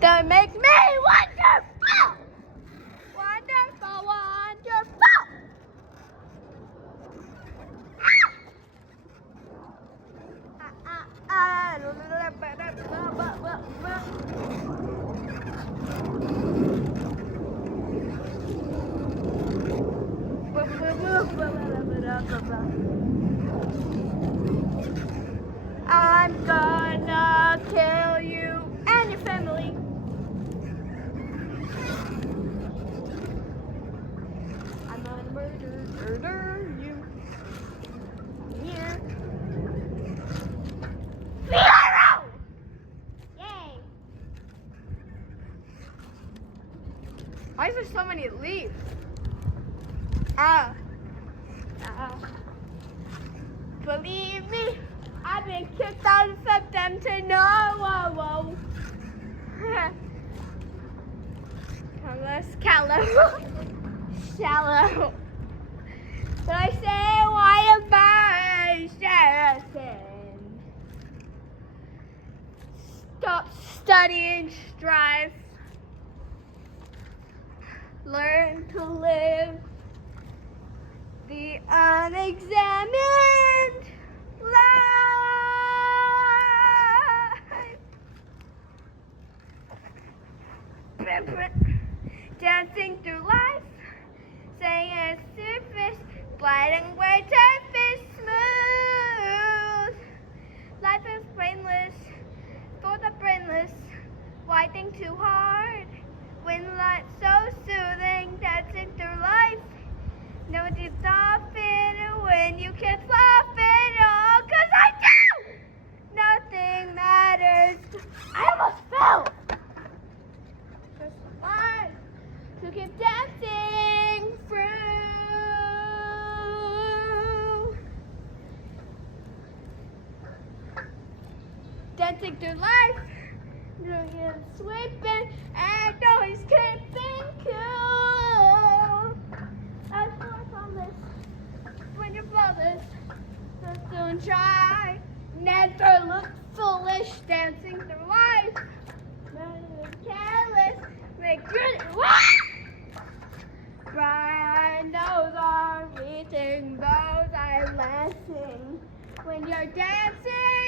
that make me wonderful, wonderful, wonderful. I'm gonna kill you and your family. I'm gonna murder you. Here. Zero! Yay! Why is there so many leaves? Believe me, I've been kicked out of them to no. Shallow. But I say, why am I Saracen? Stop studying, strive. Learn to live the unexamined life. Dancing through life, saying it's surface, gliding way surface smooth. Life is brainless for the brainless. Why think too hard when life's so soothing? Dancing through life. No deep stop it when you can't laugh it all, 'cause I do! Nothing matters. I almost fell! Just fun to keep dancing through. Dancing through life, doing it sweeping, and always keeping cool. As for promise, when you blow this, just don't try. Never look foolish dancing through life. Never careless, make good. Brian, those are meeting, those are lessons. When you're dancing.